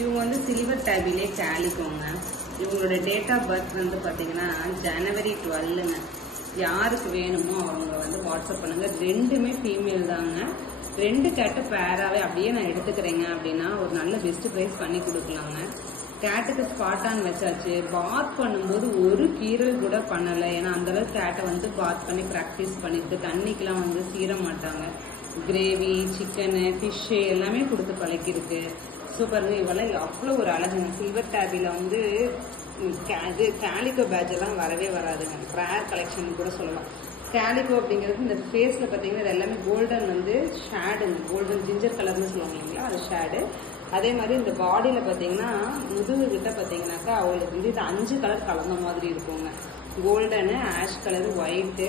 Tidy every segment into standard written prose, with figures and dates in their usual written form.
இவங்க வந்து சில்வர் டேபிலே கேலிக்கோங்க. இவங்களோட டேட் ஆஃப் பர்த் வந்து பார்த்தீங்கன்னா ஜனவரி 12ங்க. யாருக்கு வேணுமோ அவங்க வந்து வாட்ஸ்அப் பண்ணுங்க. ரெண்டுமே ஃபீமேல் தாங்க. 2 கேட்டு பேராகவே அப்படியே நான் எடுத்துக்கிறேங்க அப்படின்னா ஒரு நல்ல பெஸ்ட் ப்ரைஸ் பண்ணி கொடுக்கலாங்க. கேட்டுக்கு ஸ்பாட்டான் வச்சாச்சு. பாத் பண்ணும்போது ஒரு கீரல் கூட பண்ணலை. ஏன்னா அந்தளவுக்கு கேட்டை வந்து பாத் பண்ணி ப்ராக்டிஸ் பண்ணிட்டு தண்ணிக்கெலாம் வந்து சீர மாட்டாங்க. கிரேவி, சிக்கனு, ஃபிஷ்ஷு எல்லாமே கொடுத்து பழக்கிருக்கு. சூப்பருங்க. இவெல்லாம் அவ்வளோ ஒரு அழகுங்க. சில்வர் டேபியில் வந்து இது கேலிகோ பேட்ச் எல்லாம் வரவே வராதுங்க. ரேர் கலெக்ஷன் கூட சொல்லலாம். கேலிகோ அப்படிங்கிறது இந்த ஃபேஸில் பார்த்தீங்கன்னா இது எல்லாமே கோல்டன் வந்து ஷேடுங்க. கோல்டன் ஜிஞ்சர் கலர்னு சொல்லுவாங்க இல்லைங்களா, அது ஷேடு. அதே மாதிரி இந்த பாடியில் பார்த்தீங்கன்னா முதுகு கிட்ட பார்த்தீங்கன்னாக்கா அவங்களுக்கு வந்து இது 5 கலர் கலந்த மாதிரி இருக்குங்க. Golden, ash colour, white,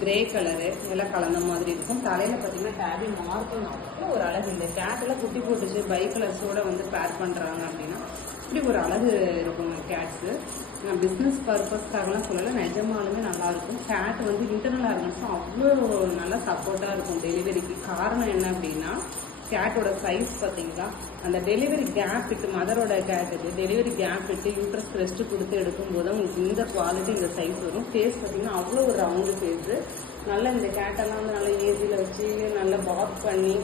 grey colour இதெல்லாம் கலந்த மாதிரி இருக்கும். தலையில் பார்த்தீங்கன்னா டேபி மார்க்கும் அவ்வளோ ஒரு அழகு. இந்த கேட்டெல்லாம் குட்டி போட்டுச்சு பை கலர்ஸோட வந்து பேர் பண்ணுறாங்க அப்படின்னா இப்படி ஒரு அழகு இருக்குங்க கேட்ஸு. நான் பிஸ்னஸ் பர்பஸ்க்காகலாம் சொல்லலை, நிஜமாலுமே நல்லாயிருக்கும். கேட் வந்து இன்டர்னல் ஆர்கன்ஸும் அவ்வளோ நல்லா சப்போர்ட்டாக இருக்கும் டெலிவரிக்கு. காரணம் என்ன அப்படின்னா கேட்டோட சைஸ் பார்த்தீங்களா, அந்த டெலிவரி கேப் விட்டு மதரோட கேட்டுக்கு டெலிவரி கேப் விட்டு யூட்ரஸ் ரெஸ்ட்டு கொடுத்து எடுக்கும்போது உங்களுக்கு இந்த குவாலிட்டி இந்த சைஸ் வரும். ஃபேஸ் பார்த்தீங்கன்னா அவ்வளோ ஒரு ரவுண்டு ஃபேஸு. நல்லா இந்த கேட்டெல்லாம் வந்து நல்லா ஏசியில் வச்சு நல்லா பாத் பண்ணி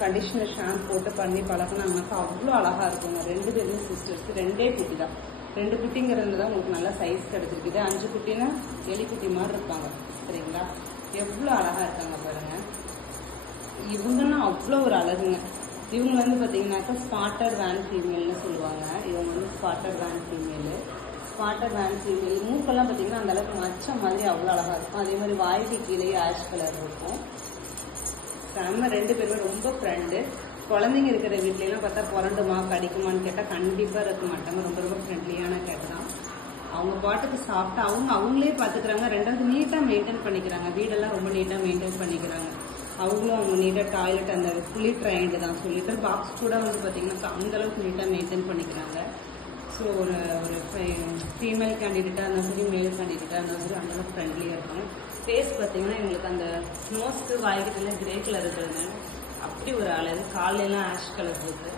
கண்டிஷனர் ஷாம்பு போட்டு பண்ணி பழக்கினாங்கனாக்கா அவ்வளோ அழகாக இருக்குங்க. 2 பேருமே சிஸ்டர்ஸ், 2 குட்டி தான். 2 குட்டிங்கிறது தான் உங்களுக்கு நல்லா சைஸ் கிடச்சிருக்குது. 5 குட்டினா எலிக்குட்டி மாதிரி இருப்பாங்க சரிங்களா. எவ்வளோ அழகாக இருக்காங்க பாருங்கள். இவங்கன்னா அவ்வளோ ஒரு அழகுங்க. இவங்க வந்து பார்த்தீங்கன்னாக்கா ஸ்பாட்டட் வேன் ஃபீமேல்னு சொல்லுவாங்க. இவங்க வந்து spotted van female. Spotted van female மூக்கெல்லாம் பார்த்தீங்கன்னா அந்தளவுக்கு மச்சம் மாதிரி அவ்வளோ அழகாக இருக்கும். அதே மாதிரி வாய்க்கு கீழே ஆஷ் கலர் இருக்கும். செம்ம. 2 பேருமே ரொம்ப ஃப்ரெண்டு. குழந்தைங்க இருக்கிற வீட்லலாம் பார்த்தா புரண்டுமா கடிக்குமான்னு கேட்டால் கண்டிப்பாக இருக்க மாட்டாங்க. ரொம்ப ரொம்ப ஃப்ரெண்ட்லியான கேட்டு தான். அவங்க பாட்டுக்கு சாப்பிட்டா அவங்களே பார்த்துக்கிறாங்க. 2வது நீட்டாக மெயின்டைன் பண்ணிக்கிறாங்க. வீடெல்லாம் ரொம்ப நீட்டாக மெயின்டைன் பண்ணிக்கிறாங்க. அவங்களும் அவங்க நீட்டாக டாய்லெட் அந்த ஃபுல்லி ட்ரைன்டு தான். ஸோ லிட்டர் பாக்ஸ் கூட வந்து பார்த்திங்கன்னா அந்தளவுக்கு நீட்டாக மெயின்டைன் பண்ணிக்கிறாங்க. ஸோ ஒரு ஃபீமேல் கேண்டிடேட்டாக இருந்தாலும் சரி, மேல் கேண்டிடேட்டாக இருந்தாலும் சரி அந்தளவுக்கு ஃப்ரெண்ட்லியாக இருப்பாங்க. ஃபேஸ் பார்த்தீங்கன்னா எங்களுக்கு அந்த நோஸ்க்கு வாய்க்கிட்டலாம் கிரே கலர் இருக்குதுங்க. அப்படி ஒரு அழகு. காலையெல்லாம் ஆஷ் கலர் இருக்குது.